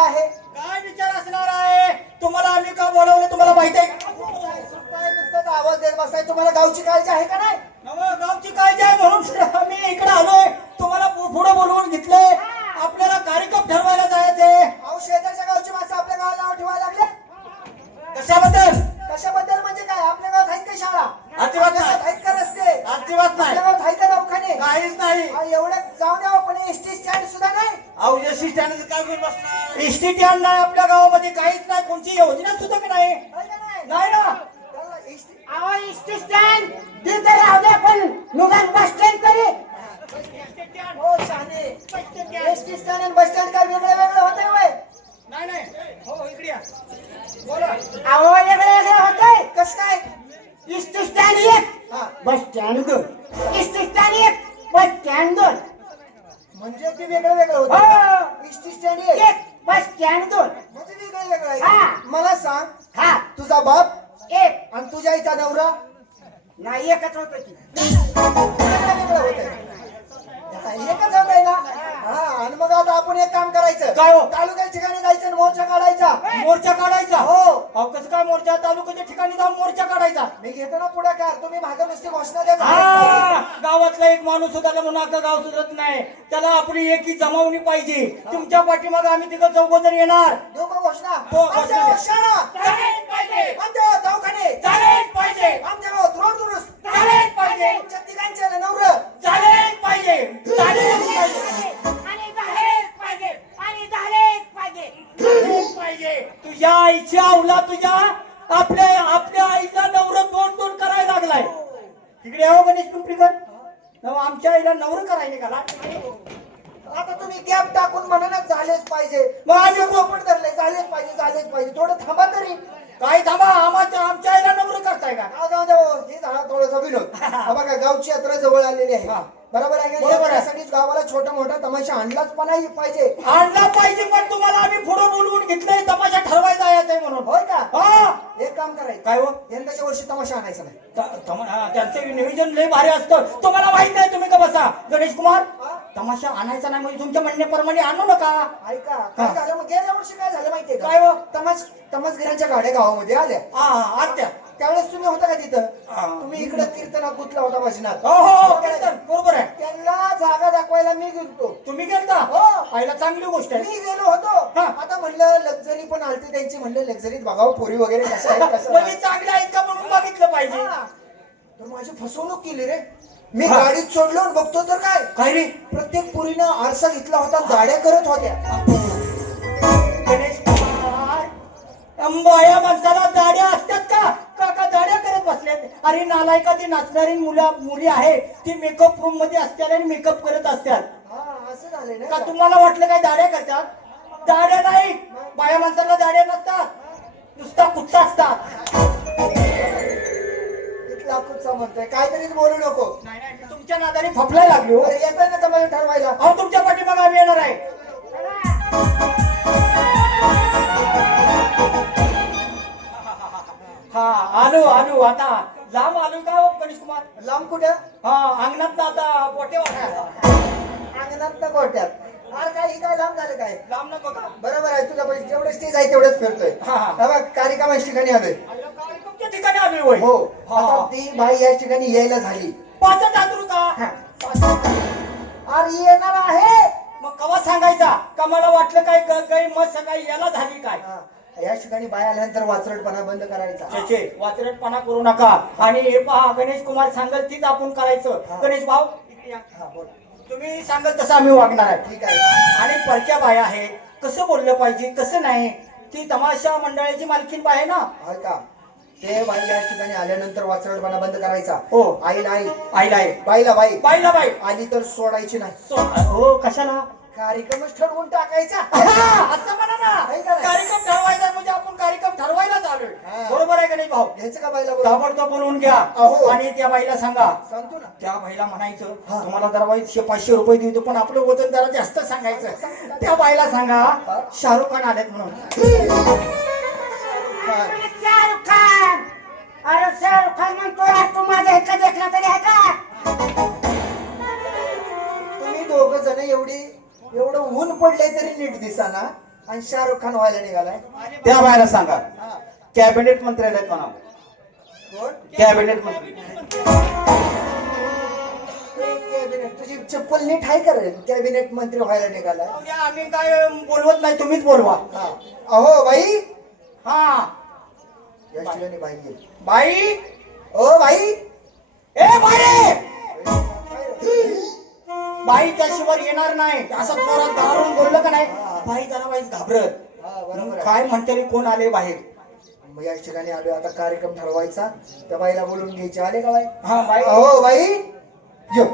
आहे? काय विचार असणार आहे? तुम्हाला आम्ही का बोलावलं तुम्हाला माहिती आहे? काय नुसताच आवाज देत बसाय. तुम्हाला गावची काळजी आहे का नाही? गावची काळजी आहे म्हणून आम्ही इकडे आलोय. तुम्हाला पुढे बोलवून घेतले. आपल्याला कार्यक्रम ठरवायला जायचे. अहो शेजारच्या गावची माणसं आपल्या गावाला नाव ठेवायला लागले. कशाबद्दल? कशाबद्दल म्हणजे काय? आपल्या गावात आहेत का शाळा? अजिबात आपल्या नाही. गावात आहेत का रस्ते? अजिबात नाही. आपल्या गावात आहेत का दवाखाने? काहीच नाही. एवढं जाऊ द्या पण एसटी स्टँड सुद्धा नाही. अहो एसटी स्टँड काय घेऊन बसणार? एसटी स्टँड नाही आपल्या गावामध्ये. काहीच नाही. कोणती योजना सुद्धा की नाही. आहे का नाही? नाही ना. त्याला एसटी अहो एसटी स्टँड तिथे राहू द्या पण नुगान बस स्टँड तरी हो शहाणे. एसटी स्टँड आणि बस स्टँड काय वेगळं वेगळं होतंय होय? नाही नाही. हो इकडे या. बोला. अहो वेगळं वेगळं होतंय. कसं काय? एसटी स्टँड एक हा. बस स्टँड दोन. एसटी स्टँड एक बस स्टँड दोन. म्हणजे ते वेगळं वेगळं हो. होतं. एसटी स्टँड एक एक बस स्टँड दोन. म्हणजे वेगळं वेगळं आहे. हा. मला सांग, हा तुझा बाप एक आणि तुझ्या आईचा नवरा नाही एकच होत की वेगळं होतंय. एकच होतंय ना? हा. आणि मग आता आपण एक काम करायचं. काय हो? तालुक्याच्या ठिकाणी जायचं आणि मोर्चा काढायचा. मोर्चा काढायचा. हो. अहो कसं काय मोर्चा? तालुक्याच्या ठिकाणी जाऊन मोर्चा काढायचा. मी घेतो ना पुढाकार. तुम्ही मागे नुसती घोषणा द्या. गावातला एक माणूस सुधारला म्हणून आता गाव सुधरत नाही. त्याला आपली एकी जमावणी पाहिजे. तुमच्या पाठीमागे आम्ही तिघं चौघजण येणार. देऊ का घोषणा? हो, घोषणा आमच्या द्या. शाळा, झालेच पाहिजे. आमच्या दवाखाने, झालेच पाहिजे. आमच्या गावात रोड दुरुस्त, झालेच पाहिजे. तुमच्या तिघांच्या नवरं झालेच पाहिजे. झालेच पाहिजे. आणि झालेच पाहिजे आणि झालेच पाहिजे. झालेच पाहिजे. तुझ्या आईच्या अवला तुझ्या आपल्या आईचा नवरं दोन दोन करायला लागलाय. तिकडे यावं गणेश पिंपरीकर. आमच्या आईला नवरं करायला निघाला. आता तुम्ही गॅप टाकून म्हणा ना झालेच पाहिजे. मग आम्ही पण धरले झालेच पाहिजे झालेच पाहिजे. थोडं थांबा तरी. काय थांबा. आमच्या आईला नवरं करताय का? जाऊ द्या हो. हे झाला थोडासा विनोद. हा बघा गावची यात्रा जवळ आलेली आहे. बरोबर आहे का? बरोबर आहे. यात्रेसाठीच गावाला छोटा मोठा तमाशा आणलाच पण पाहिजे. आणला पाहिजे पण तुम्हाला आम्ही पुढे बोलवून घेतलंय तमाशा ठरवायचा आहे म्हणून. होय का? हा. एक काम करायचं. काय हो? यंदाच्या वर्षी तमाशा आणायचा नाही. त्यांचं नियोजन लय भारी असतं. तुम्हाला माहित नाही. तुम्ही का बसा गणेश कुमार. हा? तमाशा आणायचा नाही म्हणजे तुमच्या म्हणण्याप्रमाणे आणू नका. ऐका काय झालं मग गेल्या वर्षी काय झालं माहितीये का? काय हो? तमसगिऱ्यांच्या गाड्या गावामध्ये आल्या. आत्या. त्यावेळेस तुम्ही होता का तिथं? हा. तुम्ही इकडे कीर्तनात गुंतला होता भजनात. हो कीर्तन बरोबर आहे. त्यांना जागा दाखवायला मी गेलतो. तुम्ही गेलता. हो. पहिला चांगली गोष्ट आहे. मी गेलो होतो. हा. आता म्हणलं लक्झरी पण आलती त्यांची. म्हणलं लक्झरीत बघावं पोरी वगैरे कशा आहेत कसं म्हणजे नाही. चांगले आहेत का म्हणून बघितलं पाहिजे. हा. तर माझी फसवणूक केली रे. मी हा. गाडीत सोडलो आणि बघतो तर काय काय रे? प्रत्येक पोरीनं आरसा घेतला होता. दाड्या करत होत्या. गणेश कुमार. बाया माणसाला दाड्या असतात का? का दाड्या करत बसल्यात? अरे नालायका ती नाचणारी मुली आहे ती मेकअप रूम मध्ये असतात आणि मेकअप करत असतात. हा असं झालंय का ना? तुम्हाला वाटलं काय दाड्या करतात? दाड्या नाही. बाया माणसाला दाड्या नसतात. नुसता कुच्चा असतात. इथला कुठचा म्हणतोय काहीतरीच बोलू नको. नाही नाही मी तुमच्या नादाने फपलायला लागली हो. अरे येतोय ना तमाशा ठरवायला. अहो तुमच्या पाठीमागे आम्ही येणार आहे. हा आलो आता लांब आलो का हो गणेश कुमार? लांब कुठं? हा अंगणात आता पोटे वाटा. अंगणात ना गोट्यात. अरे काय ही काय लांब झालं काय? लांब नको का? बरोबर आहे. तुझ्या पैसे जेवढे स्टेज आहे तेवढेच फिरतोय. हा, हा. हा बघ कार्यक्रमाच्या ठिकाणी आलोय. कार्यक्रमच्या ठिकाणी आलोय होय. हो. हा, आता हा. ती बाई या ठिकाणी यायला झाली. 5,000 रुपये हा. का? अरे येणार आहे. मग कवा सांगायचा का? मला वाटलं काय काही मग सकाळी याला झाली काय? हा. या ठिकाणी बाय आल्यानंतर वाचरटपणा बंद करायचा. छे वाचरटपणा करू नका. आणि हे पहा गणेश कुमार सांगल तीच आपण करायचं. हा. गणेश भाऊ इकडे या. हा बोल. तुम्ही सांगल तसं आम्ही वागणार आहे. ठीक आहे. आणि परक्या बाया आहे. कसं बोललं पाहिजे कसं नाही. ती तमाशा मंडळाची मालकीन बाई आहे ना. होय का? ते बाई या ठिकाणी आल्यानंतर वाचरटपणा बंद करायचा. हो. आईला आई, आईला आहे. बाईला बाई, बाईला बाई. आली तर सोडायची नाही. हो कशाला? कार्यक्रमच ठरवून टाकायचा. असं म्हणा ना. आहे का नाही? कार्यक्रम ठरवायचा म्हणजे आपण कार्यक्रम ठरवायला चालूय. हा. बरोबर आहे का नाही भाऊ? घ्यायचं का बाईला? ताबडतोब बोलवून घ्या. अहो. आणि त्या बाईला सांगा. सांगतो ना. त्या बाईला म्हणायचं हा. तुम्हाला जरा बाई 500 रुपये देतो पण आपलं वजन जरा जास्त सांगायचं. त्या बाईला सांगा शाहरुख खान आलेत म्हणून. शाहरुख खान. अरे शाहरुख खान म्हणतो तू माझ्या इथं देखला तरी आहे का? तुम्ही दोघ जण एवढं ऊन पडलंय तरी नीट दिसाना. आणि शाहरुख खान व्हायला निघालाय. त्या बायला सांगा हा. कॅबिनेट मंत्री आहेत म्हणा. कोण? कॅबिनेट मंत्री. कॅबिनेट तुझी चप्पल नीट आहे का रे? कॅबिनेट मंत्री व्हायला निघालाय. उद्या आम्ही काय बोलवत नाही, तुम्हीच बोलवा. हा. अहो बाई, हा या ठिकाणी बाई येईल. बाई, ओ बाई, ए बाई, बाई त्याशिवाय येणार नाही. असं जोरात धरून बोललं का नाही, बाई जरा बाईच घाबरत. हा, बरोबर आहे. काय म्हणते रे, कोण आले बाहेर? मग या ठिकाणी आलो, आता कार्यक्रम ठरवायचा. त्या बाईला बोलून घ्यायचे. आले का बाई? हा बाई, अहो बाई, यो.